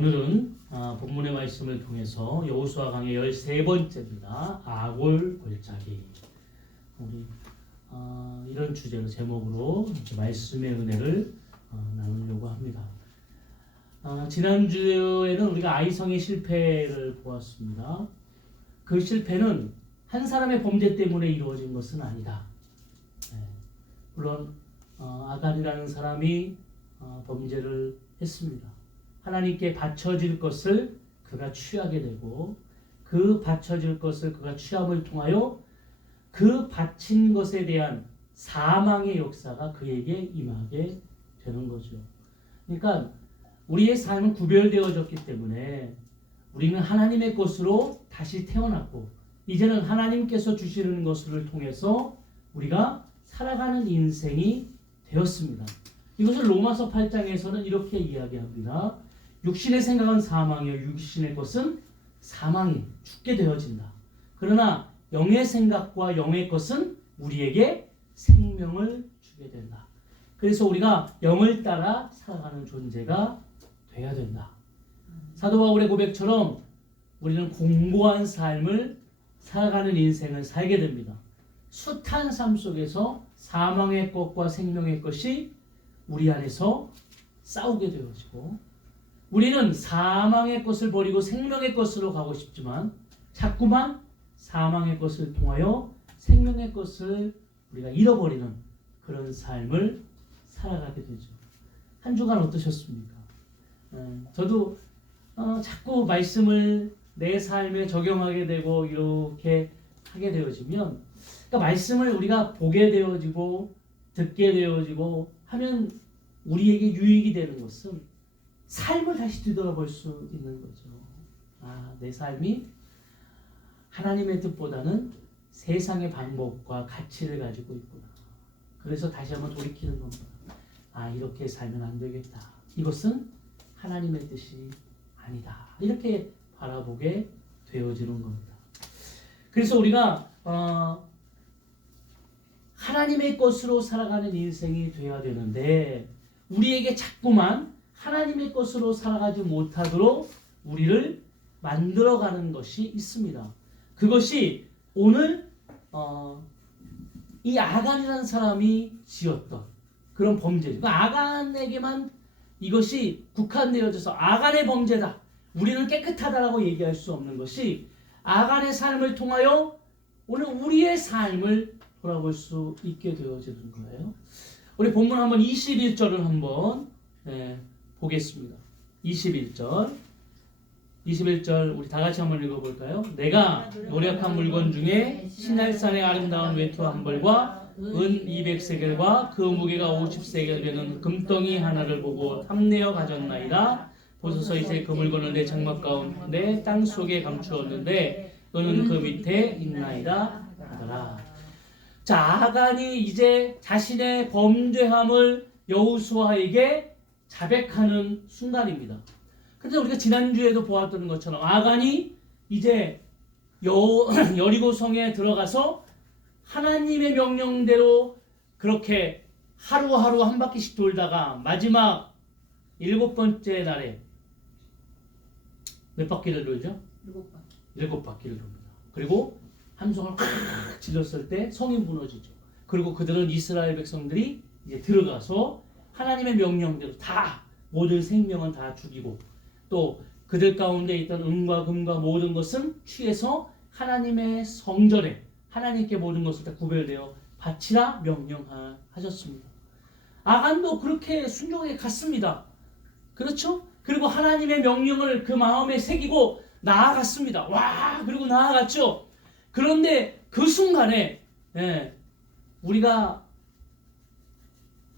오늘은 본문의 말씀을 통해서 여호수아 강의 13번째입니다. 아골 골짜기. 우리 이런 주제로 제목으로 말씀의 은혜를 나누려고 합니다. 지난주에는 우리가 아이성의 실패를 보았습니다. 그 실패는 한 사람의 범죄 때문에 이루어진 것은 아니다. 물론 아간이라는 사람이 범죄를 했습니다. 하나님께 바쳐질 것을 그가 취하게 되고 그 바쳐질 것을 그가 취함을 통하여 그 바친 것에 대한 사망의 역사가 그에게 임하게 되는 거죠. 그러니까 우리의 삶은 구별되어졌기 때문에 우리는 하나님의 것으로 다시 태어났고 이제는 하나님께서 주시는 것을 통해서 우리가 살아가는 인생이 되었습니다. 이것을 로마서 8장에서는 이렇게 이야기합니다. 육신의 생각은 사망이요 육신의 것은 사망이 죽게 되어진다. 그러나 영의 생각과 영의 것은 우리에게 생명을 주게 된다. 그래서 우리가 영을 따라 살아가는 존재가 돼야 된다. 사도 바울의 고백처럼 우리는 공고한 삶을 살아가는 인생을 살게 됩니다. 숱한 삶 속에서 사망의 것과 생명의 것이 우리 안에서 싸우게 되어지고 우리는 사망의 것을 버리고 생명의 것으로 가고 싶지만 자꾸만 사망의 것을 통하여 생명의 것을 우리가 잃어버리는 그런 삶을 살아가게 되죠. 한 주간 어떠셨습니까? 저도 자꾸 말씀을 내 삶에 적용하게 되고 이렇게 하게 되어지면 그러니까 말씀을 우리가 보게 되어지고 듣게 되어지고 하면 우리에게 유익이 되는 것은 삶을 다시 뒤돌아볼 수 있는 거죠. 내 삶이 하나님의 뜻보다는 세상의 방법과 가치를 가지고 있구나. 그래서 다시 한번 돌이키는 겁니다. 이렇게 살면 안 되겠다. 이것은 하나님의 뜻이 아니다. 이렇게 바라보게 되어지는 겁니다. 그래서 우리가 하나님의 것으로 살아가는 인생이 되어야 되는데 우리에게 자꾸만 하나님의 것으로 살아가지 못하도록 우리를 만들어가는 것이 있습니다. 그것이 오늘 이 아간이라는 사람이 지었던 그런 범죄죠. 아간에게만 이것이 국한되어져서 아간의 범죄다. 우리는 깨끗하다라고 얘기할 수 없는 것이 아간의 삶을 통하여 오늘 우리의 삶을 돌아볼 수 있게 되어지는 거예요. 우리 본문 한번 21절을 한번 보겠습니다. 21절 우리 다 같이 한번 읽어볼까요? 내가 노력한 물건 중에 시날산의 아름다운 외투 한 벌과 은 200세겔과 그 무게가 50세겔 되는 금덩이 하나를 보고 탐내어 가졌나이다. 보소서 이제 그 물건을 내 장막 가운데 땅 속에 감추었는데 너는 그 밑에 있나이다 하더라. 자, 아간이 이제 자신의 범죄함을 여호수아에게 자백하는 순간입니다. 그런데 우리가 지난주에도 보았던 것처럼 아간이 이제 여리고 성에 들어가서 하나님의 명령대로 그렇게 하루하루 한 바퀴씩 돌다가 마지막 7번째 날에 몇 바퀴를 돌죠? 7바퀴를 돕니다. 그리고 함성을 꽉 질렀을 때 성이 무너지죠. 그리고 그들은 이스라엘 백성들이 이제 들어가서 하나님의 명령대로 다 모든 생명은 다 죽이고 또 그들 가운데 있던 은과 금과 모든 것은 취해서 하나님의 성전에 하나님께 모든 것을 다 구별되어 바치라 명령하셨습니다. 아간도 그렇게 순종에 갔습니다. 그렇죠? 그리고 하나님의 명령을 그 마음에 새기고 나아갔습니다. 그리고 나아갔죠. 그런데 그 순간에 우리가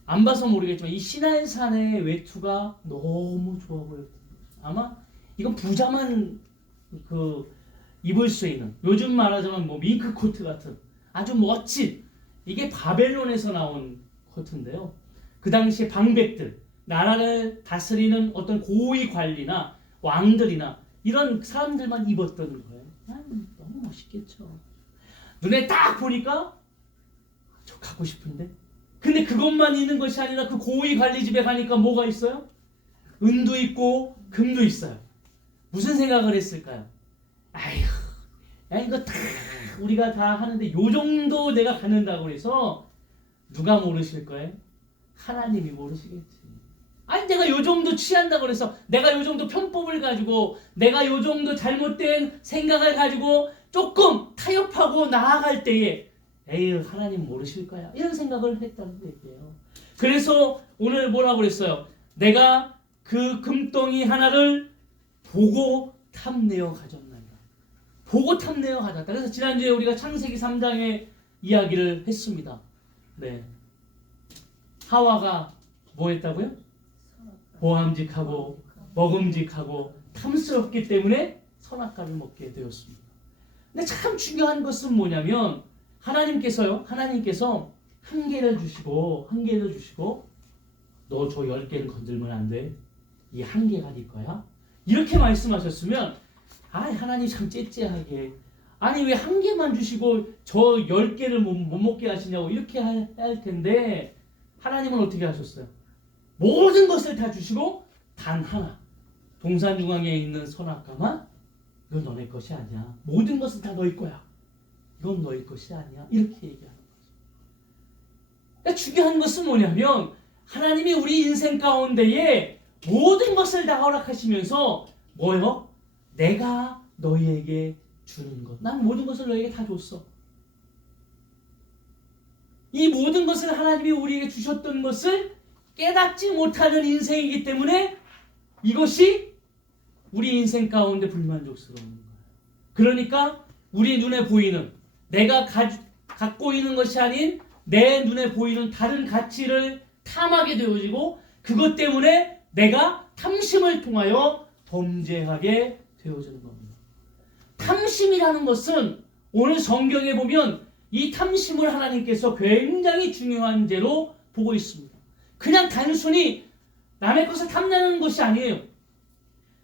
안 봐서 모르겠지만 이 시날산의 외투가 너무 좋아 보였던 거죠. 아마 이건 부자만 입을 수 있는 요즘 말하자면 밍크 코트 같은 아주 멋진 이게 바벨론에서 나온 코트인데요. 그 당시에 방백들 나라를 다스리는 어떤 고위 관리나 왕들이나 이런 사람들만 입었던 거예요. 너무 멋있겠죠. 눈에 딱 보니까 저 가고 싶은데 근데 그것만 있는 것이 아니라 그 고위 관리 집에 가니까 뭐가 있어요? 은도 있고 금도 있어요. 무슨 생각을 했을까요? 아휴, 야 이거 다 우리가 다 하는데 요 정도 내가 갖는다고 해서 누가 모르실 거예요? 하나님이 모르시겠지. 아니 내가 요 정도 취한다고 해서 내가 요 정도 편법을 가지고 내가 요 정도 잘못된 생각을 가지고 조금 타협하고 나아갈 때에 에이 하나님 모르실 거야 이런 생각을 했다는 얘기예요. 그래서 오늘 뭐라고 그랬어요? 내가 그 금덩이 하나를 보고 탐내어 가졌나이다. 보고 탐내어 가졌다. 그래서 지난주에 우리가 창세기 3장의 이야기를 했습니다. 네. 하와가 뭐 했다고요? 보암직하고 먹음직하고 탐스럽기 때문에 선악과를 먹게 되었습니다. 근데 참 중요한 것은 뭐냐면 하나님께서 한 개를 주시고 너 저 10개는 건들면 안 돼. 이 한 개가 네 거야. 이렇게 말씀하셨으면 하나님 참 째째하게 아니 왜 한 개만 주시고 저 10개를 못 먹게 하시냐고 이렇게 할 텐데 하나님은 어떻게 하셨어요? 모든 것을 다 주시고 단 하나 동산 중앙에 있는 선악과만 이건 너네 것이 아니야. 모든 것은 다 너희 거야. 이건 너희 것이 아니야. 이렇게 얘기하는 거죠. 그러니까 중요한 것은 뭐냐면 하나님이 우리 인생 가운데에 모든 것을 다 허락하시면서 뭐요? 내가 너희에게 주는 것. 난 모든 것을 너희에게 다 줬어. 이 모든 것을 하나님이 우리에게 주셨던 것을 깨닫지 못하는 인생이기 때문에 이것이 우리 인생 가운데 불만족스러운 거예요. 그러니까 우리 눈에 보이는 내가 갖고 있는 것이 아닌 내 눈에 보이는 다른 가치를 탐하게 되어지고 그것 때문에 내가 탐심을 통하여 범죄하게 되어지는 겁니다. 탐심이라는 것은 오늘 성경에 보면 이 탐심을 하나님께서 굉장히 중요한 죄로 보고 있습니다. 그냥 단순히 남의 것을 탐내는 것이 아니에요.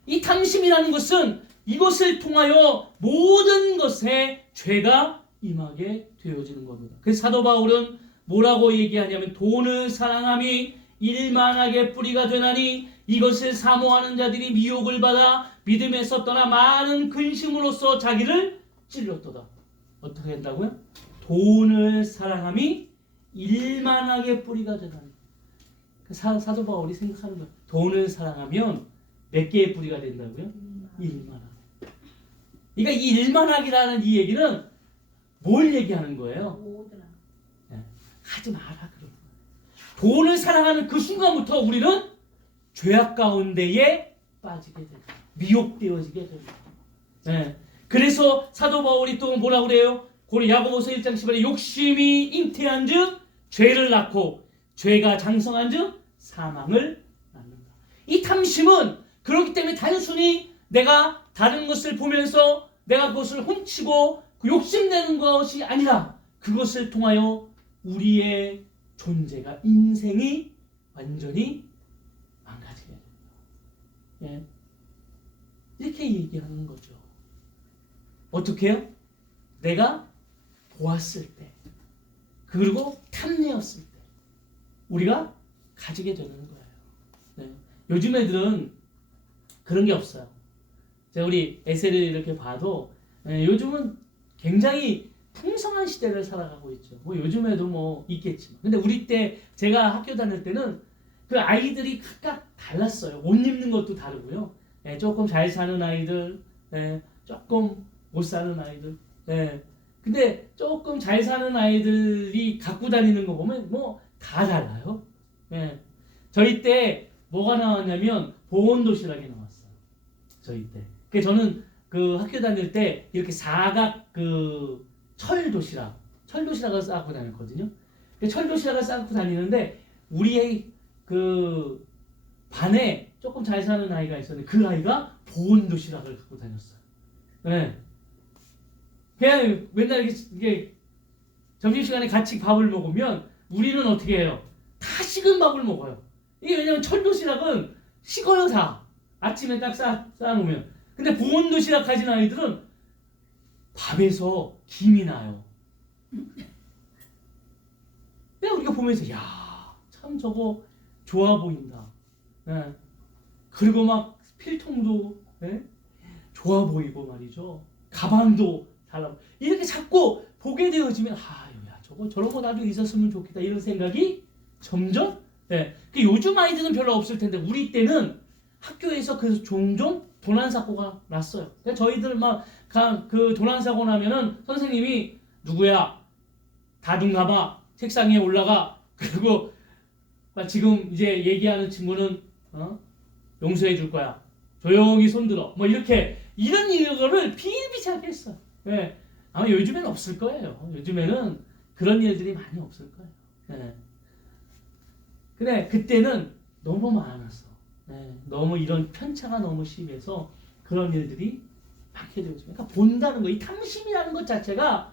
이 탐심이라는 것은 이것을 통하여 모든 것에 죄가 임하게 되어지는 겁니다. 그래서 사도 바울은 뭐라고 얘기하냐면 돈을 사랑함이 일만하게 뿌리가 되나니 이것을 사모하는 자들이 미혹을 받아 믿음에서 떠나 많은 근심으로써 자기를 찔렀도다. 어떻게 한다고요? 돈을 사랑함이 일만하게 뿌리가 되나니. 사도 바울이 생각하는 거예요. 돈을 사랑하면 몇 개의 뿌리가 된다고요? 일만하게. 그러니까 이 일만하기라는 이 얘기는 뭘 얘기하는 거예요? 네. 하지 마라 그런 거예요. 돈을 사랑하는 그 순간부터 우리는 죄악 가운데에 빠지게 됩니다. 미혹되어지게 됩니다. 네. 그래서 사도 바울이 또 뭐라고 그래요? 야고보서 1장 10절에 욕심이 잉태한즉 죄를 낳고 죄가 장성한즉 사망을 낳는다. 이 탐심은 그렇기 때문에 단순히 내가 다른 것을 보면서 내가 그것을 훔치고 욕심내는 것이 아니라 그것을 통하여 우리의 존재가 인생이 완전히 망가지게 됩니다. 예. 이렇게 얘기하는 거죠. 어떻게 해요? 내가 보았을 때 그리고 탐내었을 때 우리가 가지게 되는 거예요. 네. 요즘 애들은 그런 게 없어요. 제가 우리 에세를 이렇게 봐도 요즘은 굉장히 풍성한 시대를 살아가고 있죠. 뭐 요즘에도 뭐 있겠지만. 근데 우리 때 제가 학교 다닐 때는 그 아이들이 각각 달랐어요. 옷 입는 것도 다르고요. 조금 잘 사는 아이들, 조금 못 사는 아이들. 근데 조금 잘 사는 아이들이 갖고 다니는 거 보면 뭐 다 달라요. 저희 때 뭐가 나왔냐면 보온도시락이 나왔어요. 저희 때. 그래서 저는 그 학교 다닐 때 이렇게 사각 그 철도시락을 싸고 다녔거든요. 철도시락을 싸고 다니는데 우리의 그 반에 조금 잘 사는 아이가 있었는데 그 아이가 보온도시락을 갖고 다녔어요. 그냥 맨날 이게 점심시간에 같이 밥을 먹으면 우리는 어떻게 해요? 다 식은 밥을 먹어요. 이게 왜냐면 철도시락은 식어요 다. 아침에 딱 쌓아놓으면. 근데 보온도시락 가진 아이들은 밥에서 김이 나요. 내가 우리가 보면서 야, 참 저거 좋아 보인다. 그리고 막 필통도 좋아 보이고 말이죠. 가방도 달라. 이렇게 자꾸 보게 되어지면 야, 저거 저런 거 나도 있었으면 좋겠다 이런 생각이 점점 그 요즘 아이들은 별로 없을 텐데 우리 때는 학교에서 그래서 종종 도난 사고가 났어요. 그러니까 저희들 막 그 도난 사고 나면은 선생님이 누구야 다둥 가봐 책상 위에 올라가 그리고 지금 이제 얘기하는 친구는 용서해 줄 거야. 조용히 손들어. 뭐 이렇게 이런 일을 비일비재하게 했어. 아마 요즘에는 없을 거예요. 요즘에는 그런 일들이 많이 없을 거예요. 근데 그때는 너무 많았어. 너무 이런 편차가 너무 심해서 그런 일들이 많게 되었죠. 그러니까 본다는 거, 이 탐심이라는 것 자체가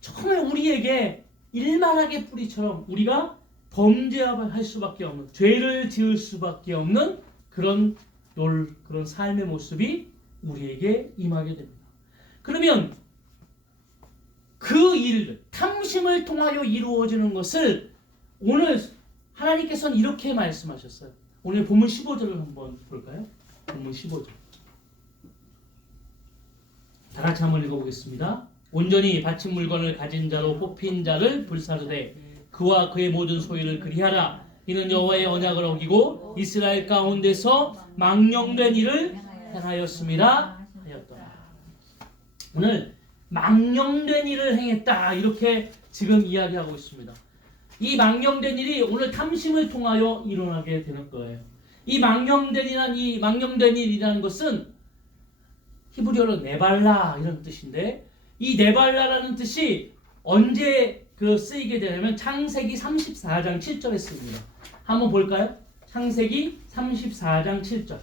정말 우리에게 일만하게 뿌리처럼 우리가 범죄할 수밖에 없는, 죄를 지을 수밖에 없는 그런 삶의 모습이 우리에게 임하게 됩니다. 그러면 그 일들, 탐심을 통하여 이루어지는 것을 오늘 하나님께서는 이렇게 말씀하셨어요. 오늘 본문 15절을 한번 볼까요? 본문 15절. 다 같이 한번 읽어보겠습니다. 온전히 바친 물건을 가진 자로 뽑힌 자를 불사르되 그와 그의 모든 소유를 그리하라. 이는 여호와의 언약을 어기고 이스라엘 가운데서 망령된 일을 행하였음이라 하였더라. 오늘 망령된 일을 행했다 이렇게 지금 이야기하고 있습니다. 이 망령된 일이 오늘 탐심을 통하여 일어나게 되는 거예요. 이 망령된 일이라는 것은 히브리어로 네발라 이런 뜻인데 이 네발라라는 뜻이 언제 쓰이게 되냐면 창세기 34장 7절에 씁니다. 한번 볼까요? 창세기 34장 7절.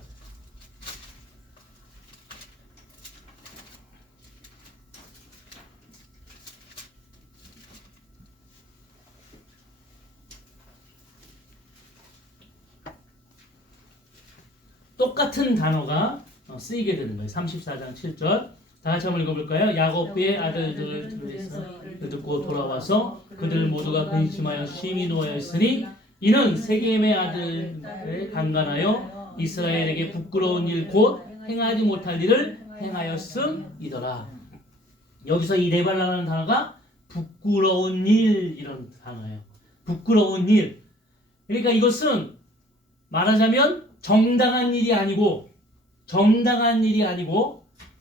똑같은 단어가 쓰이게 되는 거예요. 34장 7절. 다 같이 한번 읽어볼까요? 야곱의 아들들을 들에서 듣고 돌아와서 그들 모두가 근심하여 심히 노하였으니 이는 세겜의 아들을 강간하여 이스라엘에게 부끄러운 일 곧 행하지 못할 일을 행하였음이더라. 여기서 이 네발라라는 단어가 부끄러운 일 이런 단어예요. 부끄러운 일. 그러니까 이것은 말하자면 정당한 일이 아니고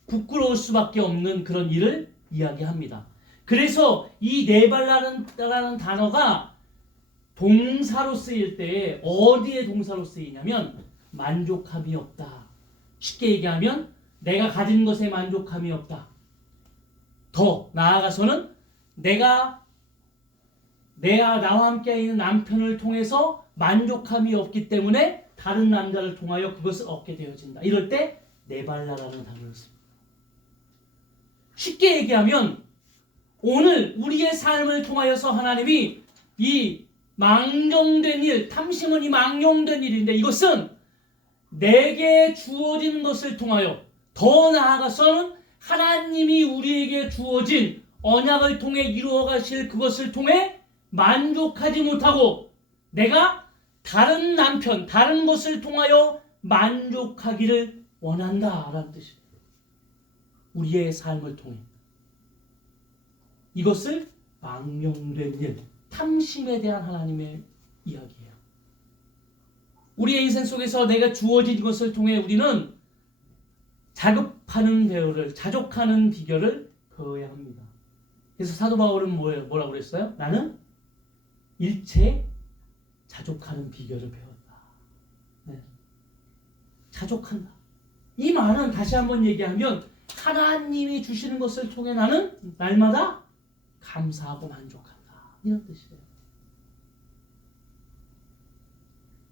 부끄러울 수밖에 없는 그런 일을 이야기합니다. 그래서 이 네발라라는 단어가 동사로 쓰일 때에 어디에 동사로 쓰이냐면 만족함이 없다. 쉽게 얘기하면 내가 가진 것에 만족함이 없다. 더 나아가서는 나와 함께 있는 남편을 통해서 만족함이 없기 때문에 다른 남자를 통하여 그것을 얻게 되어진다. 이럴 때 네발라라는 단어를 씁니다. 쉽게 얘기하면 오늘 우리의 삶을 통하여서 하나님이 이 망령된 일, 탐심은 이 망령된 일인데 이것은 내게 주어진 것을 통하여 더 나아가서는 하나님이 우리에게 주어진 언약을 통해 이루어 가실 그것을 통해 만족하지 못하고 내가 다른 남편, 다른 것을 통하여 만족하기를 원한다라는 뜻입니다. 우리의 삶을 통해 이것을 망령된 일, 탐심에 대한 하나님의 이야기예요. 우리의 인생 속에서 내가 주어진 것을 통해 우리는 자족하는 비결을 배워야 합니다. 그래서 사도 바울은 뭐라고 그랬어요? 나는 일체에 자족하는 비결을 배웠다. 자족한다. 이 말은 다시 한번 얘기하면 하나님이 주시는 것을 통해 나는 날마다 감사하고 만족한다. 이런 뜻이에요.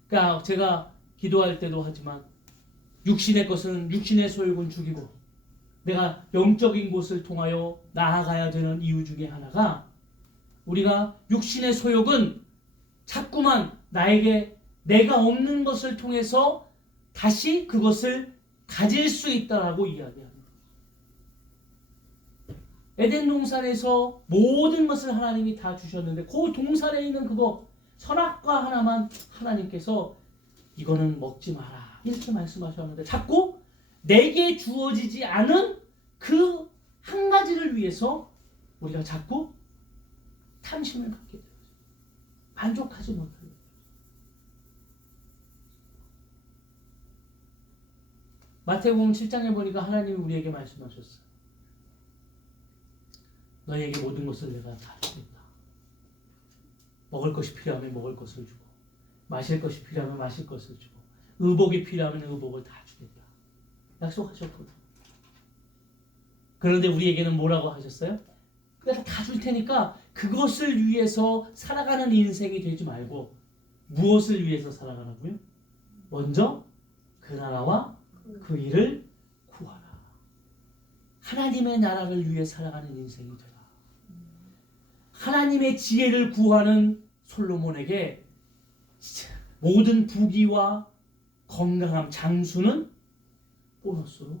그러니까 제가 기도할 때도 하지만 육신의 것은 육신의 소욕은 죽이고 내가 영적인 곳을 통하여 나아가야 되는 이유 중에 하나가 우리가 육신의 소욕은 자꾸만 나에게 내가 없는 것을 통해서 다시 그것을 가질 수 있다라고 이야기합니다. 에덴 동산에서 모든 것을 하나님이 다 주셨는데 그 동산에 있는 그거 선악과 하나만 하나님께서 이거는 먹지 마라 이렇게 말씀하셨는데 자꾸 내게 주어지지 않은 그 한 가지를 위해서 우리가 자꾸 탐심을 갖게 돼요. 만족하지 못하게 돼요. 마태복음 7장에 보니까 하나님이 우리에게 말씀하셨어요. 너희에게 모든 것을 내가 다 주겠다. 먹을 것이 필요하면 먹을 것을 주고 마실 것이 필요하면 마실 것을 주고 의복이 필요하면 의복을 다 주겠다. 약속하셨거든. 그런데 우리에게는 뭐라고 하셨어요? 내가 다 줄 테니까 그것을 위해서 살아가는 인생이 되지 말고 무엇을 위해서 살아가라고요? 먼저 그 나라와 그 일을 구하라. 하나님의 나라를 위해 살아가는 인생이 되라. 하나님의 지혜를 구하는 솔로몬에게 모든 부귀와 건강함, 장수는 보너스로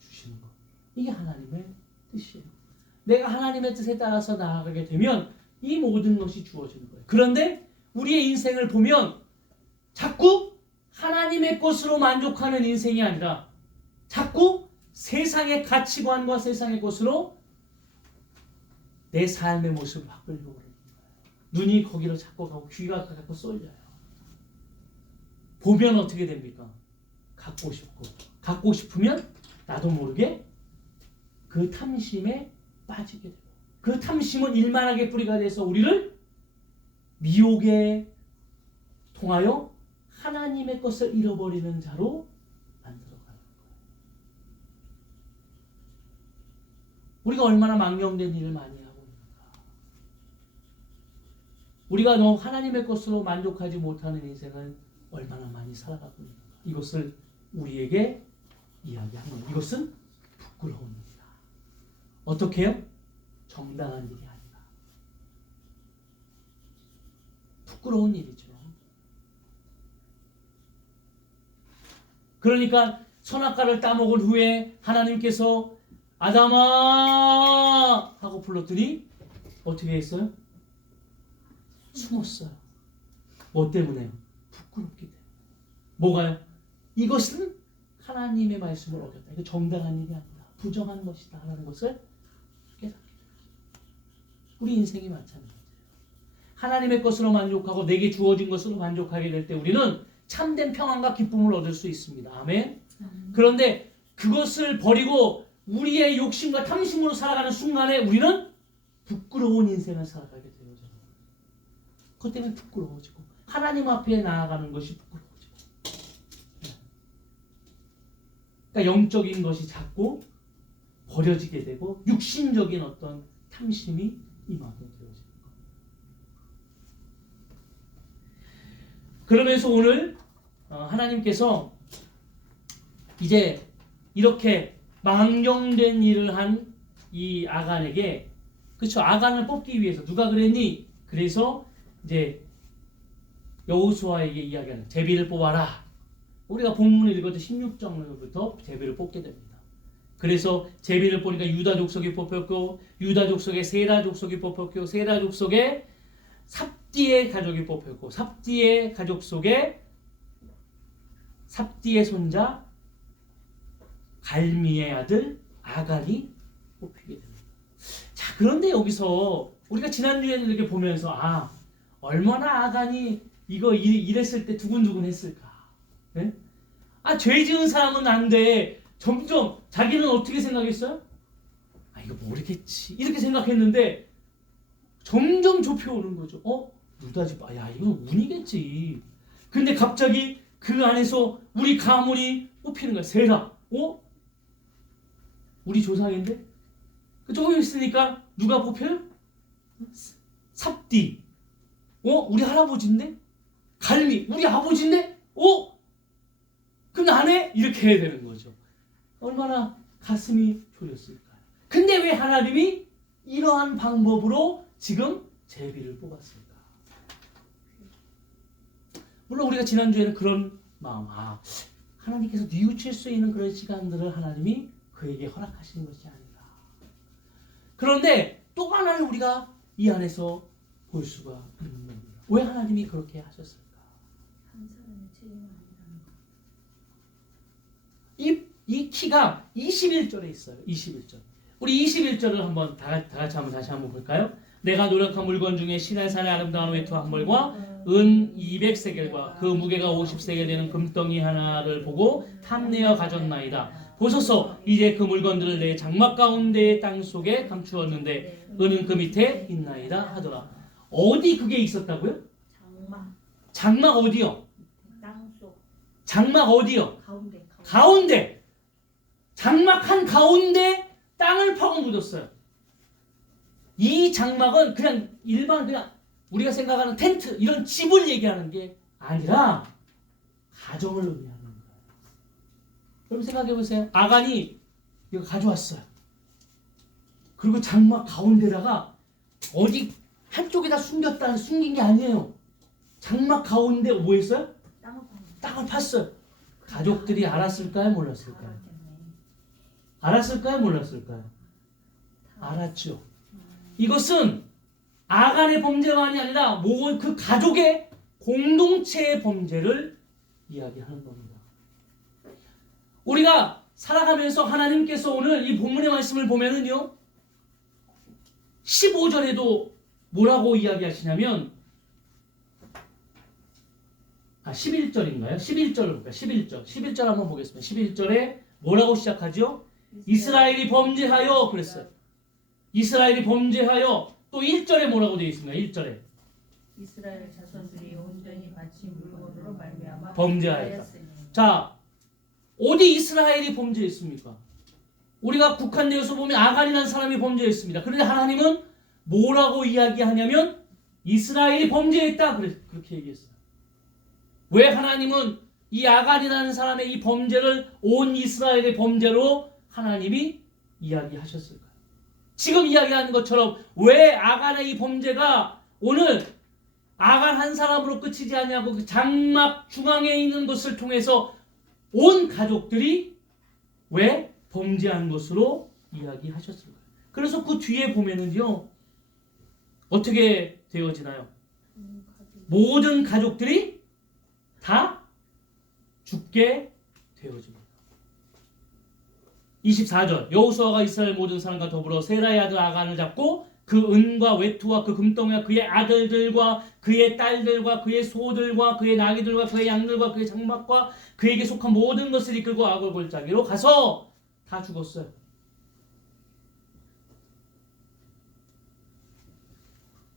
주시는 것. 이게 하나님의 뜻이에요. 내가 하나님의 뜻에 따라서 나아가게 되면 이 모든 것이 주어지는 거예요. 그런데 우리의 인생을 보면 자꾸 하나님의 것으로 만족하는 인생이 아니라 자꾸 세상의 가치관과 세상의 것으로 내 삶의 모습을 바꾸려고 그러는 거예요. 눈이 거기로 자꾸 가고 귀가 자꾸 쏠려요. 보면 어떻게 됩니까? 갖고 싶고 갖고 싶으면 나도 모르게 그 탐심에 빠지게 되고 그 탐심은 일만하게 뿌리가 돼서 우리를 미혹에 통하여 하나님의 것을 잃어버리는 자로 만들어가는 거예요. 우리가 얼마나 망령된 일을 많이 하고 있는가. 우리가 너무 하나님의 것으로 만족하지 못하는 인생을 얼마나 많이 살아가고 있는가. 이것을 우리에게 이야기하는 거예요. 이것은 부끄러운 일이다. 어떻게 해요? 정당한 일이 아니다. 부끄러운 일이죠. 그러니까 선악과를 따먹은 후에 하나님께서 아담아 하고 불렀더니 어떻게 했어요? 숨었어요. 뭐 때문에요? 부끄럽기 때문에. 뭐가요? 이것은 하나님의 말씀을 어겼다. 이거 정당한 일이 아니다. 부정한 것이다 라는 것을 깨닫게 돼요. 우리 인생이 마찬가지예요. 하나님의 것으로 만족하고 내게 주어진 것으로 만족하게 될 때 우리는 참된 평안과 기쁨을 얻을 수 있습니다. 아멘. 그런데 그것을 버리고 우리의 욕심과 탐심으로 살아가는 순간에 우리는 부끄러운 인생을 살아가게 되어요. 그것 때문에 부끄러워지고 하나님 앞에 나아가는 것이 부끄러워지고 그러니까 영적인 것이 자꾸 버려지게 되고 육신적인 어떤 탐심이 임하게 되어집니다. 그러면서 오늘 하나님께서 이제 이렇게 망령된 일을 한 이 아간에게 그렇죠. 아간을 뽑기 위해서 누가 그랬니? 그래서 이제 여호수아에게 이야기하는 제비를 뽑아라. 우리가 본문을 읽을 때 16장부터 제비를 뽑게 됩니다. 그래서 제비를 보니까 유다 족속이 뽑혔고 유다 족속에 세라 족속이 뽑혔고 세라 족속에 삽디의 가족이 뽑혔고 삽디의 가족 속에 삽디의 손자 갈미의 아들 아간이 뽑히게 됩니다. 자, 그런데 여기서 우리가 지난주에는 이렇게 보면서 얼마나 아간이 이거 이랬을 때 두근두근 했을까. 네? 죄 지은 사람은 난데 점점 자기는 어떻게 생각했어요? 이거 모르겠지 이렇게 생각했는데 점점 좁혀오는 거죠. 누다지 이거 운이겠지. 근데 갑자기 그 안에서 우리 가문이 뽑히는 거야. 세라. 우리 조상인데? 조금 있으니까 누가 뽑혀요? 삽디. 우리 할아버지인데? 갈미. 우리 아버지인데? 그럼 나네? 이렇게 해야 되는 거죠. 얼마나 가슴이 졸였을까요? 근데 왜 하나님이 이러한 방법으로 지금 제비를 뽑았을까? 물론 우리가 지난주에는 그런 마음, 하나님께서 뉘우칠 수 있는 그런 시간들을 하나님이 그에게 허락하시는 것이 아닌가. 그런데 또 하나를 우리가 이 안에서 볼 수가 있는 겁니다. 왜 하나님이 그렇게 하셨을까? 한 사람의 죄가 아니라는 거. 이 키가 21절에 있어요. 21절. 우리 21절을 한번 다시 한번 볼까요? 내가 노력한 물건 중에 시내산의 아름다운 외투 한 벌과 은 200세겔과 그 무게가 50세겔 되는 금덩이 하나를 보고 탐내어 가졌나이다. 보소서 이제 그 물건들을 내 장막 가운데의 땅 속에 감추었는데 은은 그 밑에 있나이다 하더라. 어디 그게 있었다고요? 장막 어디요? 땅속 장막 어디요? 가운데. 장막 한 가운데 땅을 파고 묻었어요. 이 장막은 그냥 일반 그냥 우리가 생각하는 텐트 이런 집을 얘기하는 게 아니라 가정을 의미하는 거예요. 여러분 생각해 보세요. 아간이 이거 가져왔어요. 그리고 장막 가운데다가 어디 한쪽에다 숨긴 게 아니에요. 장막 가운데 뭐 했어요? 땅을 팠어요. 가족들이 알았을까요? 몰랐을까요? 알았을까요? 몰랐을까요? 알았죠. 이것은 아간의 범죄만이 아니라 그 가족의 공동체의 범죄를 이야기하는 겁니다. 우리가 살아가면서 하나님께서 오늘 이 본문의 말씀을 보면은요 15절에도 뭐라고 이야기하시냐면 11절인가요? 11절을 볼까요? 11절 한번 보겠습니다. 11절에 뭐라고 시작하죠? 이스라엘이 범죄하여 그랬어요. 이스라엘이 범죄하여 또 1절에 뭐라고 되어 있습니다. 1절에 이스라엘 자손들이 온전히 바친 물건으로 말미암아 범죄하였다. 자, 어디 이스라엘이 범죄했습니까? 우리가 국한되어서 보면 아간이라는 사람이 범죄했습니다. 그런데 하나님은 뭐라고 이야기하냐면 이스라엘이 범죄했다. 그렇게 얘기했어요. 왜 하나님은 이 아간이라는 사람의 이 범죄를 온 이스라엘의 범죄로 하나님이 이야기하셨을까요? 지금 이야기하는 것처럼 왜 아간의 이 범죄가 오늘 아간 한 사람으로 끝이지 않냐고 그 장막 중앙에 있는 것을 통해서 온 가족들이 왜 범죄한 것으로 이야기하셨을까요? 그래서 그 뒤에 보면은요 어떻게 되어지나요? 모든 가족들이 다 죽게 되어집니다. 24절 여호수아가 이스라엘 모든 사람과 더불어 세라의 아들 아간을 잡고 그 은과 외투와 그 금덩이와 그의 아들들과 그의 딸들과 그의 소들과 그의 나귀들과 그의 양들과 그의 장막과 그에게 속한 모든 것을 이끌고 아골 골짜기로 가서 다 죽었어요.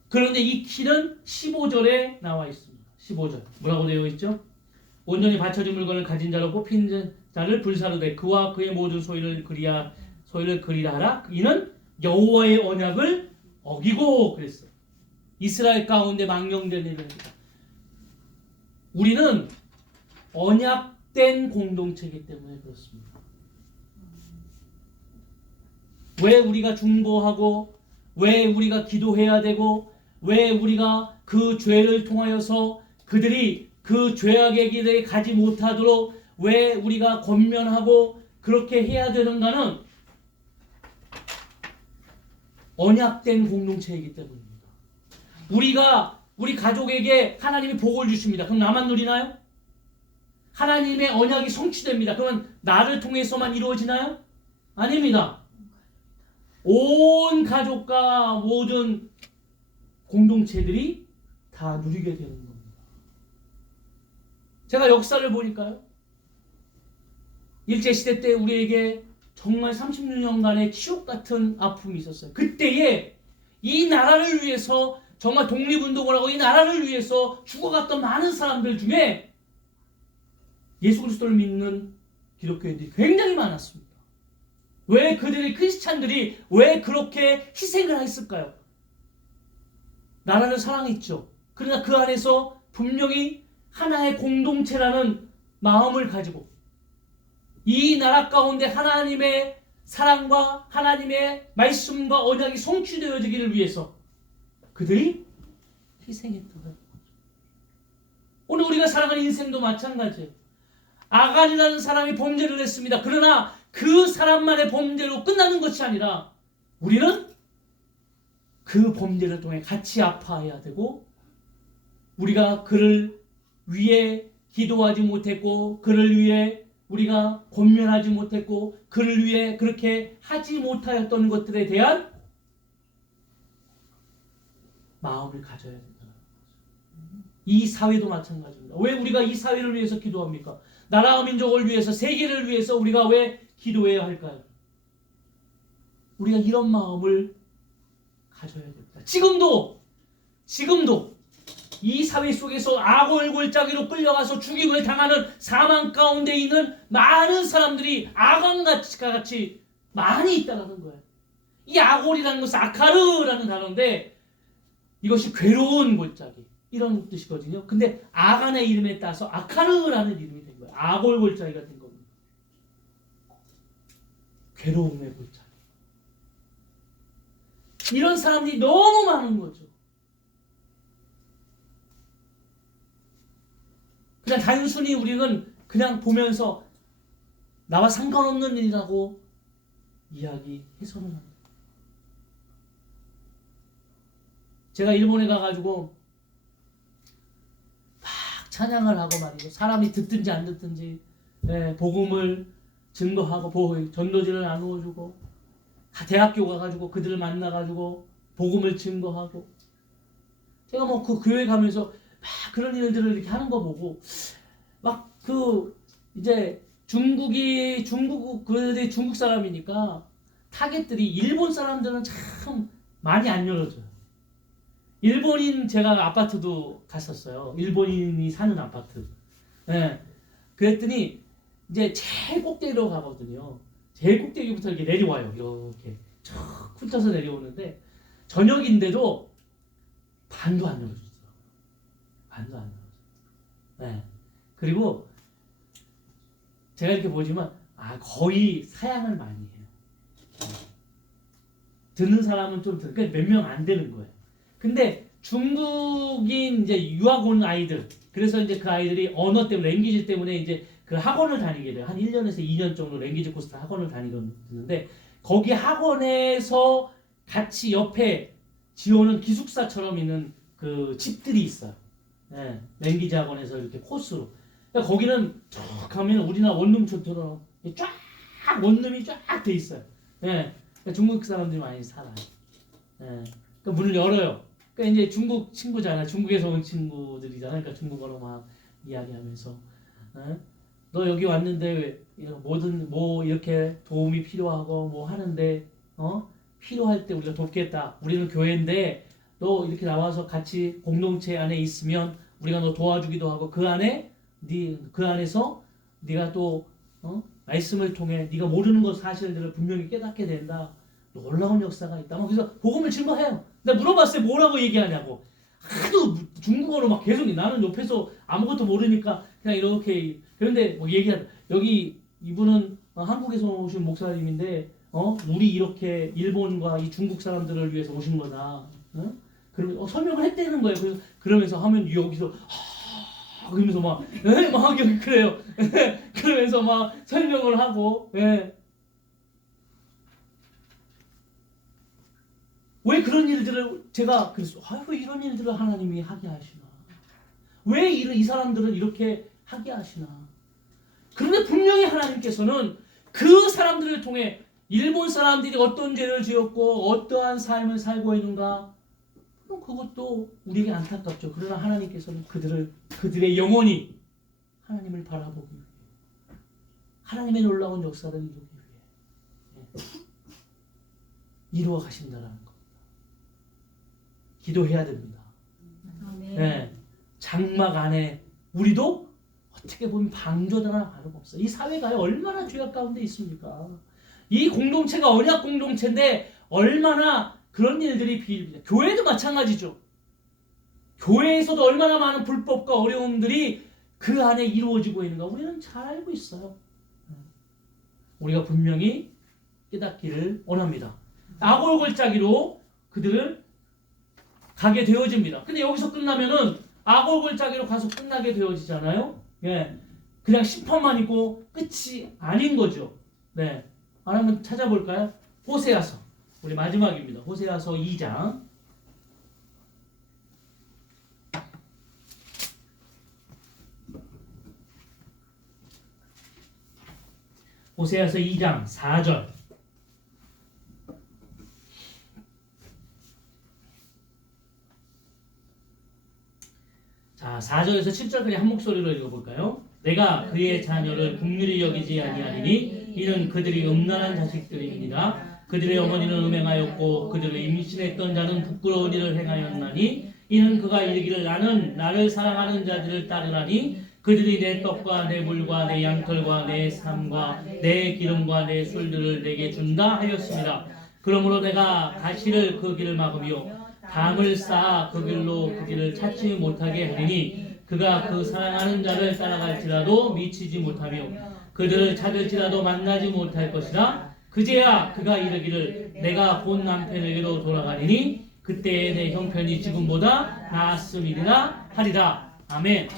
그런데 이 키는 15절에 나와 있습니다. 15절 뭐라고 되어 있죠? 온전히 바쳐진 물건을 가진 자로 뽑힌 자를 불사르되 그와 그의 모든 소유를 그리라 하라. 이는 여호와의 언약을 어기고 그랬어요. 이스라엘 가운데 망령된 일입니다. 우리는 언약된 공동체이기 때문에 그렇습니다. 왜 우리가 중보하고 왜 우리가 기도해야 되고 왜 우리가 그 죄를 통하여서 그들이 그 죄악의 길에 가지 못하도록 왜 우리가 권면하고 그렇게 해야 되는가는 언약된 공동체이기 때문입니다. 우리 가족에게 하나님이 복을 주십니다. 그럼 나만 누리나요? 하나님의 언약이 성취됩니다. 그러면 나를 통해서만 이루어지나요? 아닙니다. 온 가족과 모든 공동체들이 다 누리게 되는 겁니다. 제가 역사를 보니까요. 일제시대 때 우리에게 정말 36년간의 치욕 같은 아픔이 있었어요. 그때에 이 나라를 위해서 정말 독립운동을 하고 이 나라를 위해서 죽어갔던 많은 사람들 중에 예수 그리스도를 믿는 기독교인들이 굉장히 많았습니다. 왜 그들이 크리스찬들이 왜 그렇게 희생을 했을까요? 나라를 사랑했죠. 그러나 그 안에서 분명히 하나의 공동체라는 마음을 가지고 이 나라 가운데 하나님의 사랑과 하나님의 말씀과 언약이 성취되어지기를 위해서 그들이 희생했던 거예요. 오늘 우리가 살아가는 인생도 마찬가지예요. 아간이라는 사람이 범죄를 했습니다. 그러나 그 사람만의 범죄로 끝나는 것이 아니라 우리는 그 범죄를 통해 같이 아파해야 되고 우리가 그를 위해 기도하지 못했고 그를 위해 우리가 권면하지 못했고 그를 위해 그렇게 하지 못하였던 것들에 대한 마음을 가져야 된다는 거죠. 이 사회도 마찬가지입니다. 왜 우리가 이 사회를 위해서 기도합니까? 나라와 민족을 위해서, 세계를 위해서 우리가 왜 기도해야 할까요? 우리가 이런 마음을 가져야 됩니다. 지금도 이 사회 속에서 아골골짜기로 끌려가서 죽임을 당하는 사망 가운데 있는 많은 사람들이 아간같이 많이 있다는 거예요. 이 아골이라는 것은 아카르라는 단어인데 이것이 괴로운 골짜기 이런 뜻이거든요. 근데 아간의 이름에 따라서 아카르라는 이름이 된 거예요. 아골골짜기가 된 겁니다. 괴로움의 골짜기. 이런 사람들이 너무 많은 거죠. 그냥 단순히 우리는 그냥 보면서 나와 상관없는 일이라고 이야기해서는 안 돼요. 제가 일본에 가가지고 막 찬양을 하고 말이죠. 사람이 듣든지 안 듣든지 복음을 증거하고 전도지를 나누어주고 대학교 가가지고 그들을 만나가지고 복음을 증거하고 제가 뭐 그 교회 가면서 막 그런 일들을 이렇게 하는 거 보고 막 이제 그들이 중국 사람이니까 타겟들이 일본 사람들은 참 많이 안 열어줘요. 일본인 제가 아파트도 갔었어요. 일본인이 사는 아파트. 그랬더니 이제 제일 꼭대기로 가거든요. 제일 꼭대기부터 이렇게 내려와요. 이렇게 쭉 훑어서 내려오는데 저녁인데도 반도 안 열어줬어요. 반도 안 열어줘요. 그리고 제가 이렇게 보지만 거의 사양을 많이 해요. 듣는 사람은 좀 그러니까 몇 명 안 되는 거예요. 근데 중국인 이제 유학 온 아이들 그래서 이제 그 아이들이 언어 때문에 랭귀지 때문에 이제 그 학원을 다니게 돼요. 한 1년에서 2년 정도 랭귀지 코스 학원을 다니는데 거기 학원에서 같이 옆에 지오는 기숙사처럼 있는 그 집들이 있어요. 랭귀지 학원에서 이렇게 코스로. 그러니까 거기는 쭉 가면 우리나라 원룸촌처럼 쫙 원룸이 쫙 돼 있어요. 그러니까 중국 사람들이 많이 살아요. 그러니까 문을 열어요. 그러니까 이제 중국 친구잖아. 중국에서 온 친구들이잖아. 그러니까 중국어로 막 이야기하면서 너 여기 왔는데 왜 뭐든 뭐 이렇게 도움이 필요하고 뭐 하는데 필요할 때 우리가 돕겠다. 우리는 교회인데 너 이렇게 나와서 같이 공동체 안에 있으면 우리가 너 도와주기도 하고 그 안에서 네가 또 말씀을 통해 네가 모르는 것 사실들을 분명히 깨닫게 된다. 놀라운 역사가 있다. 그래서 복음을 증거해요. 내가 물어봤어요. 뭐라고 얘기하냐고. 하도 중국어로 막 계속 나는 옆에서 아무것도 모르니까 그냥 이렇게 그런데 뭐 얘기하다. 여기 이분은 한국에서 오신 목사님인데 우리 이렇게 일본과 이 중국 사람들을 위해서 오신 거다. 그러면 설명을 했다는 거예요. 그러면서 하면 여기서 그러면서 막 여기 그래요. 그러면서 막 설명을 하고 왜 그런 일들을 제가 그래서 왜 이런 일들을 하나님이 하게 하시나? 왜 이 사람들은 이렇게 하게 하시나? 그런데 분명히 하나님께서는 그 사람들을 통해 일본 사람들이 어떤 죄를 지었고 어떠한 삶을 살고 있는가? 그럼 그것도 우리에게 안타깝죠. 그러나 하나님께서는 그들의 영혼이 하나님을 바라보기 위해 하나님의 놀라운 역사를 이루기 위해 이루어 가신다라는 겁니다. 기도해야 됩니다. 장막 안에 우리도 어떻게 보면 방조자나 다름없어요. 이 사회가 얼마나 죄악 가운데 있습니까? 이 공동체가 언약 공동체인데 얼마나 그런 일들이 비일비재. 교회도 마찬가지죠. 교회에서도 얼마나 많은 불법과 어려움들이 그 안에 이루어지고 있는가 우리는 잘 알고 있어요. 우리가 분명히 깨닫기를 원합니다. 아골골짜기로 그들을 가게 되어집니다. 근데 여기서 끝나면은 아골골짜기로 가서 끝나게 되어지잖아요. 그냥 심판만 있고 끝이 아닌 거죠. 한번 찾아볼까요? 호세아서 우리 마지막입니다. 호세아서 2장. 호세아서 2장 4절. 자, 4절에서 7절까지 한 목소리로 읽어볼까요? 내가 그의 자녀를 긍휼히 여기지 아니하리니 이는 그들이 음란한 자식들입니다. 그들의 어머니는 음행하였고 그들을 임신했던 자는 부끄러운 일을 행하였나니 이는 그가 이르기를 나는 나를 사랑하는 자들을 따르나니 그들이 내 떡과 내 물과 내 양털과 내 삶과 내 기름과 내 술들을 내게 준다 하였습니다. 그러므로 내가 가시를 그 길을 막으며 담을 쌓아 그 길로 그 길을 찾지 못하게 하리니 그가 그 사랑하는 자를 따라갈지라도 미치지 못하며 그들을 찾을지라도 만나지 못할 것이라. 그제야 그가 이르기를 내가 본 남편에게로 돌아가리니 그때의 내 형편이 지금보다 나았음이니라 하리라. 아멘.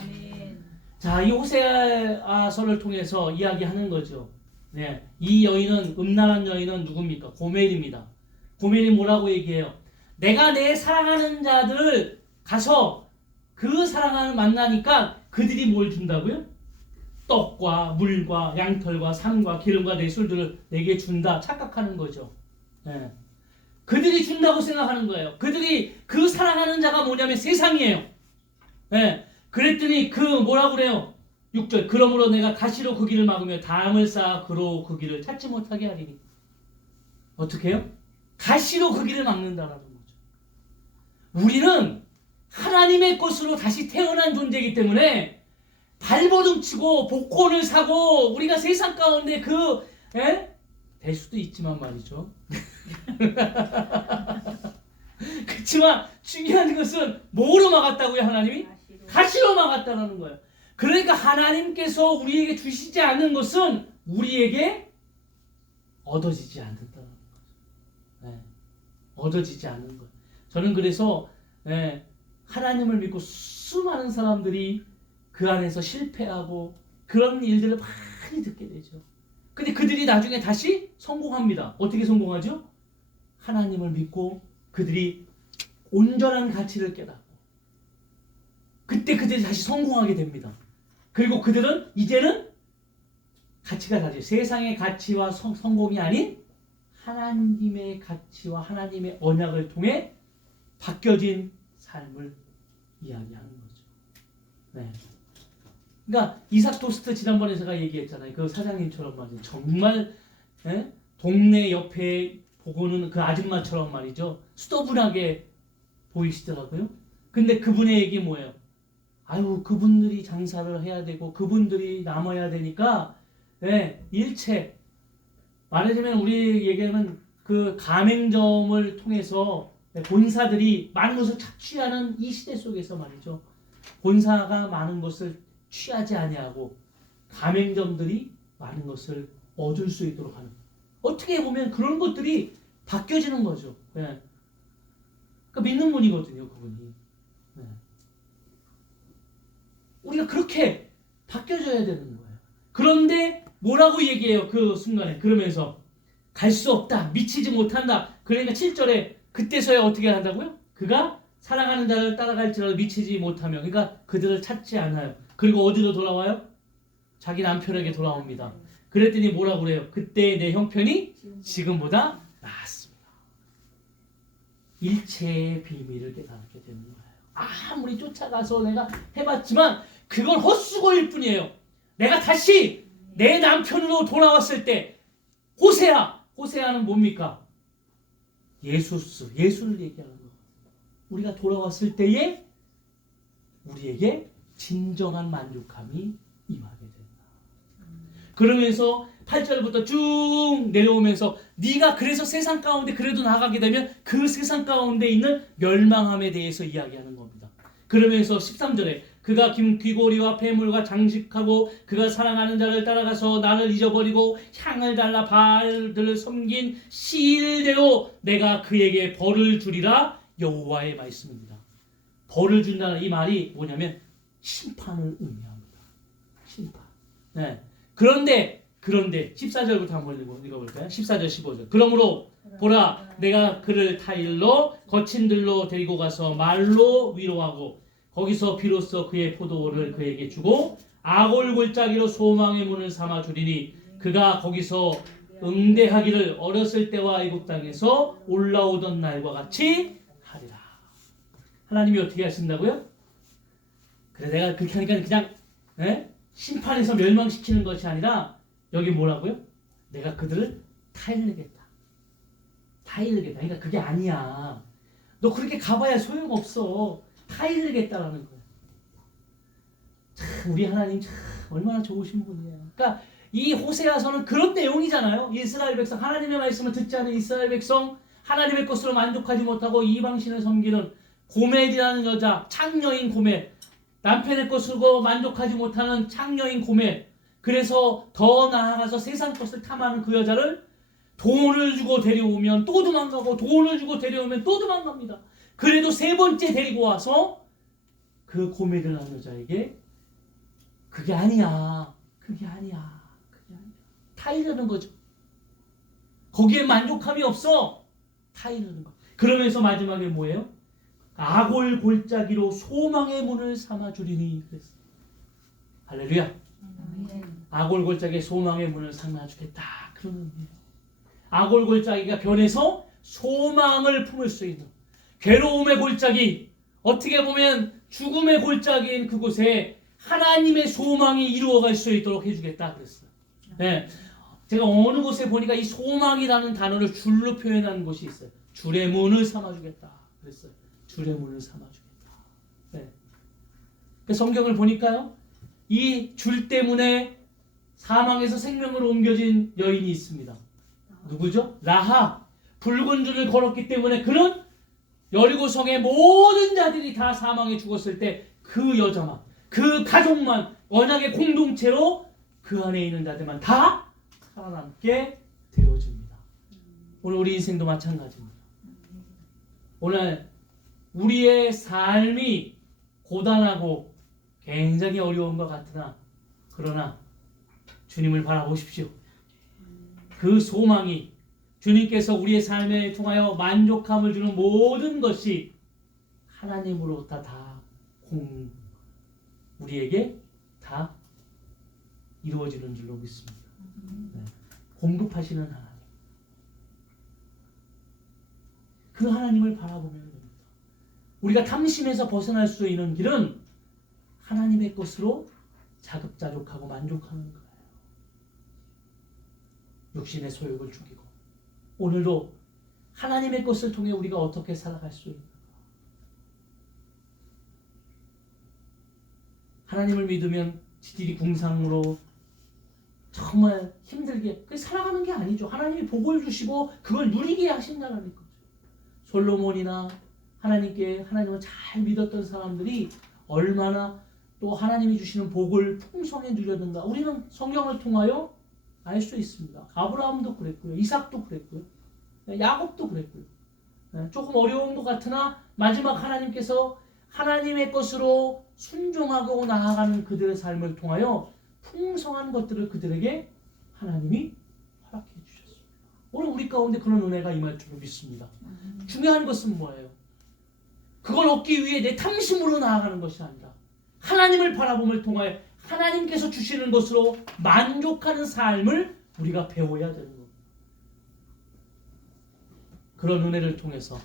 자, 이 호세아서를 통해서 이야기하는 거죠. 네, 이 여인은 음란한 여인은 누굽니까? 고멜입니다. 고멜이 뭐라고 얘기해요? 내가 내 사랑하는 자들을 가서 그 사랑을 만나니까 그들이 뭘 준다고요? 떡과 물과 양털과 삶과 기름과 내 술들을 내게 준다 착각하는 거죠. 네. 그들이 준다고 생각하는 거예요. 그들이 그 사랑하는 자가 뭐냐면 세상이에요. 네. 그랬더니 그 뭐라고 그래요? 6절 그러므로 내가 가시로 그 길을 막으며 담을 쌓아 그로 그 길을 찾지 못하게 하리니. 어떻게 해요? 가시로 그 길을 막는다라는 거죠. 우리는 하나님의 것으로 다시 태어난 존재이기 때문에 발버둥 치고 복권을 사고 우리가 세상 가운데 될 수도 있지만 말이죠. 그렇지만 중요한 것은 뭐로 막았다고요? 하나님이? 가시로 막았다는 거예요. 그러니까 하나님께서 우리에게 주시지 않는 것은 우리에게 얻어지지 않는다는 거죠. 네. 얻어지지 않는 거예요. 저는 그래서 하나님을 믿고 수많은 사람들이 그 안에서 실패하고 그런 일들을 많이 듣게 되죠. 근데 그들이 나중에 다시 성공합니다. 어떻게 성공하죠? 하나님을 믿고 그들이 온전한 가치를 깨닫고 그때 그들이 다시 성공하게 됩니다. 그리고 그들은 이제는 가치가 다르죠. 세상의 가치와 성공이 아닌 하나님의 가치와 하나님의 언약을 통해 바뀌어진 삶을 이야기하는 거죠. 네. 그러니까 이삭 토스트 지난번에 제가 얘기했잖아요. 그 사장님처럼 말이죠. 정말 동네 옆에 보고는 그 아줌마처럼 말이죠. 수더분하게 보이시더라고요. 근데 그분의 얘기 뭐예요? 아유, 그분들이 장사를 해야 되고 그분들이 남아야 되니까 일체 말하자면 우리 얘기하면 그 가맹점을 통해서 본사들이 많은 것을 착취하는 이 시대 속에서 말이죠. 본사가 많은 것을 취하지 아니하고 가맹점들이 많은 것을 얻을 수 있도록 하는, 어떻게 보면 그런 것들이 바뀌어지는 거죠. 그러니까 믿는 분이거든요, 그분이. 우리가 그렇게 바뀌어져야 되는 거예요. 그런데 뭐라고 얘기해요? 그 순간에 그러면서 갈 수 없다, 미치지 못한다. 그러니까 7절에 그때서야 어떻게 한다고요? 그가 사랑하는 자를 따라갈지라도 미치지 못하며, 그러니까 그들을 찾지 않아요. 그리고 어디로 돌아와요? 자기 남편에게 돌아옵니다. 그랬더니 뭐라고 그래요? 그때 내 형편이 지금보다 나았습니다. 일체의 비밀을 깨닫게 되는 거예요. 아무리 쫓아가서 내가 해봤지만 그건 헛수고일 뿐이에요. 내가 다시 내 남편으로 돌아왔을 때 호세아는 뭡니까? 예수를 얘기하는 거예요. 우리가 돌아왔을 때에 우리에게 진정한 만족함이 임하게 된다. 그러면서 8절부터 쭉 내려오면서 네가 그래서 세상 가운데 그래도 나가게 되면 그 세상 가운데 있는 멸망함에 대해서 이야기하는 겁니다. 그러면서 13절에 그가 귀고리와 폐물과 장식하고 그가 사랑하는 자를 따라가서 나를 잊어버리고 향을 달라 바알들을 섬긴 시일대로 내가 그에게 벌을 주리라. 여호와의 말씀입니다. 벌을 준다는 이 말이 뭐냐면 심판을 의미합니다. 심판. 네. 그런데 14절부터 한번 읽어볼까요? 14절 15절. 그러므로 보라, 내가 그를 타일로 거친 들로 데리고 가서 말로 위로하고 거기서 비로소 그의 포도원을 그에게 주고 아골 골짜기로 소망의 문을 삼아 주리니 그가 거기서 응대하기를 어렸을 때와 애굽 땅에서 올라오던 날과 같이 하리라. 하나님이 어떻게 하신다고요? 그래, 내가 그렇게 하니까 그냥 심판에서 멸망시키는 것이 아니라 여기 뭐라고요? 내가 그들을 타일르겠다. 타일르겠다. 그러니까 그게 아니야. 너 그렇게 가봐야 소용없어. 타일르겠다라는 거야. 참, 우리 하나님 참 얼마나 좋으신 분이에요. 그러니까 이 호세아서는 그런 내용이잖아요. 이스라엘 백성, 하나님의 말씀을 듣지 않은 이스라엘 백성, 하나님의 것으로 만족하지 못하고 이방신을 섬기는 고멜이라는 여자, 창녀인 고멜, 남편의 것으로 만족하지 못하는 창녀인 고멜, 그래서 더 나아가서 세상 것을 탐하는 그 여자를 돈을 주고 데려오면 또 도망가고, 돈을 주고 데려오면 또 도망갑니다. 그래도 세 번째 데리고 와서 그 고멜이라는 여자에게 그게 아니야, 그게 아니야, 그게 아니야, 타이르는 거죠. 거기에 만족함이 없어. 타이르는 거. 그러면서 마지막에 뭐예요? 아골 골짜기로 소망의 문을 삼아주리니 그랬어요. 할렐루야. 아골 골짜기에 소망의 문을 삼아주겠다. 그런 의미예요. 아골 골짜기가 변해서 소망을 품을 수 있는, 괴로움의 골짜기, 어떻게 보면 죽음의 골짜기인 그곳에 하나님의 소망이 이루어갈 수 있도록 해주겠다 그랬어요. 네. 제가 어느 곳에 보니까 이 소망이라는 단어를 줄로 표현하는 곳이 있어요. 줄의 문을 삼아주겠다 그랬어요. 줄의 문을 삼아주겠다. 네. 그 성경을 보니까요, 이 줄 때문에 사망에서 생명으로 옮겨진 여인이 있습니다. 누구죠? 라합. 붉은 줄을 걸었기 때문에 그는 여리고성의 모든 자들이 다 사망에 죽었을 때 그 여자만, 그 가족만, 언약의 공동체로 그 안에 있는 자들만 다 살아남게 되어집니다. 오늘 우리 인생도 마찬가지입니다. 오늘 우리의 삶이 고단하고 굉장히 어려운 것 같으나, 그러나 주님을 바라보십시오. 그 소망이, 주님께서 우리의 삶에 통하여 만족함을 주는 모든 것이 하나님으로부터 다 우리에게 다 이루어지는 줄로 믿습니다. 네. 공급하시는 하나님, 그 하나님을 바라보면 됩니다. 우리가 탐심에서 벗어날 수 있는 길은 하나님의 것으로 자급자족하고 만족하는 거예요. 육신의 소욕을 죽이고, 오늘도 하나님의 것을 통해 우리가 어떻게 살아갈 수 있는가? 하나님을 믿으면 지들이 궁상으로 정말 힘들게 살아가는 게 아니죠. 하나님이 복을 주시고 그걸 누리게 하신다는 거죠. 솔로몬이나 하나님을 잘 믿었던 사람들이 얼마나 또 하나님이 주시는 복을 풍성히 누렸는가, 우리는 성경을 통하여 알 수 있습니다. 아브라함도 그랬고요, 이삭도 그랬고요, 야곱도 그랬고요. 조금 어려운 것 같으나 마지막 하나님께서 하나님의 것으로 순종하고 나아가는 그들의 삶을 통하여 풍성한 것들을 그들에게 하나님이 허락해 주셨습니다. 오늘 우리 가운데 그런 은혜가 임할 줄 믿습니다. 중요한 것은 뭐예요? 그걸 얻기 위해 내 탐심으로 나아가는 것이 아니라 하나님을 바라봄을 통하여 하나님께서 주시는 것으로 만족하는 삶을 우리가 배워야 되는 겁니다. 그런 은혜를 통해서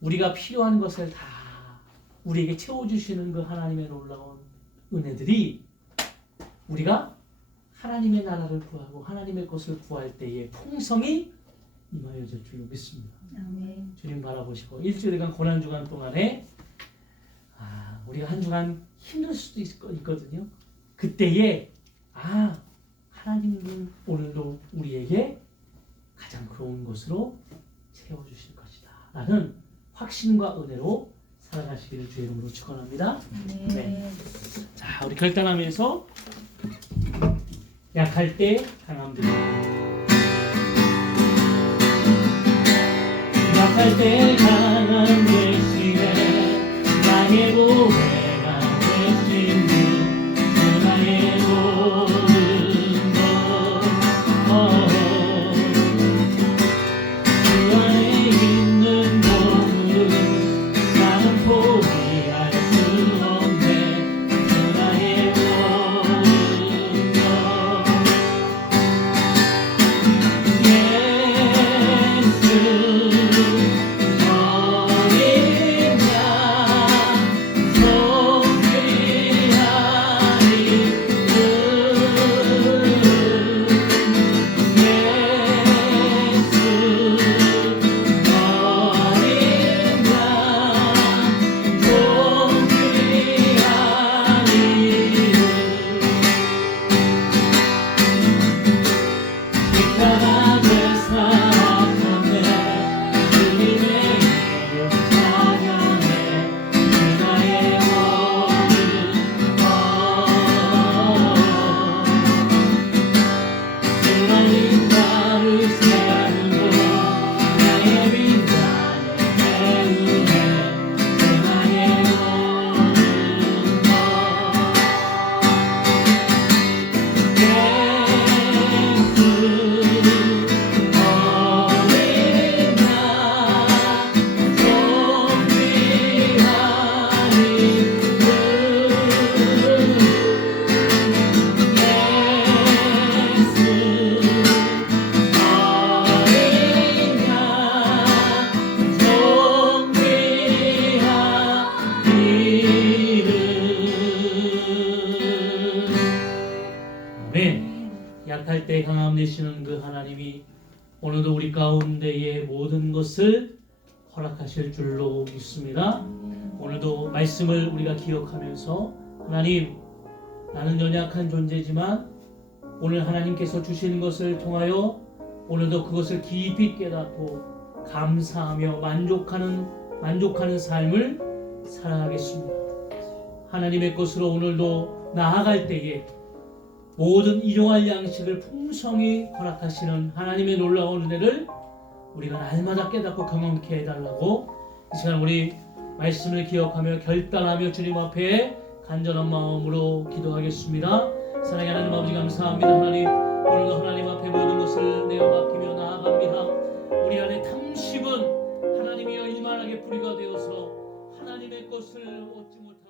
우리가 필요한 것을 다 우리에게 채워주시는 그 하나님의 놀라운 은혜들이 우리가 하나님의 나라를 구하고 하나님의 것을 구할 때에 풍성히 임하여질 줄로 믿습니다. 아멘. 주님 바라보시고 일주일간 고난주간 동안에 우리가 한 주간 힘들 수도 있거든요. 그때에 하나님은 오늘도 우리에게 가장 좋은 것으로 채워주실 것이다 라는 확신과 은혜로 살아가시기를 주의 이름으로 축원합니다. 네. 자, 우리 결단하면서 약할 때 강함 드립니다. 약할 때 강함 되시네 나의 보배가 되신 주 나의 모든 것 주 안에 있는 몸은 나는 포기할 수 없네 주 나의 모든 것 세우고 나의 빈잔을 태우네 세상에 오는 것 예수 어린 양 존귀하니 아멘. 약할 때 강함 되시는 그 하나님이 오늘도 우리 가운데의 모든 것을 허락하실 줄로 믿습니다. 오늘도 말씀을 우리가 기억하면서 하나님, 나는 연약한 존재지만 오늘 하나님께서 주시는 것을 통하여 오늘도 그것을 깊이 깨닫고 감사하며 만족하는 삶을 살아가겠습니다. 하나님의 것으로 오늘도 나아갈 때에 모든 일용할 양식을 풍성히 허락하시는 하나님의 놀라운 은혜를 우리가 날마다 깨닫고 경험케 해달라고 이 시간 우리 말씀을 기억하며 결단하며 주님 앞에 간절한 마음으로 기도하겠습니다. 사랑하는 하나님 아버지 감사합니다. 하나님, 오늘도 하나님 앞에 모든 것을 내어 맡기며 나아갑니다. 우리 안에 탐심은 하나님이여 일만하게 뿌리가 되어서 하나님의 것을 얻지 못하는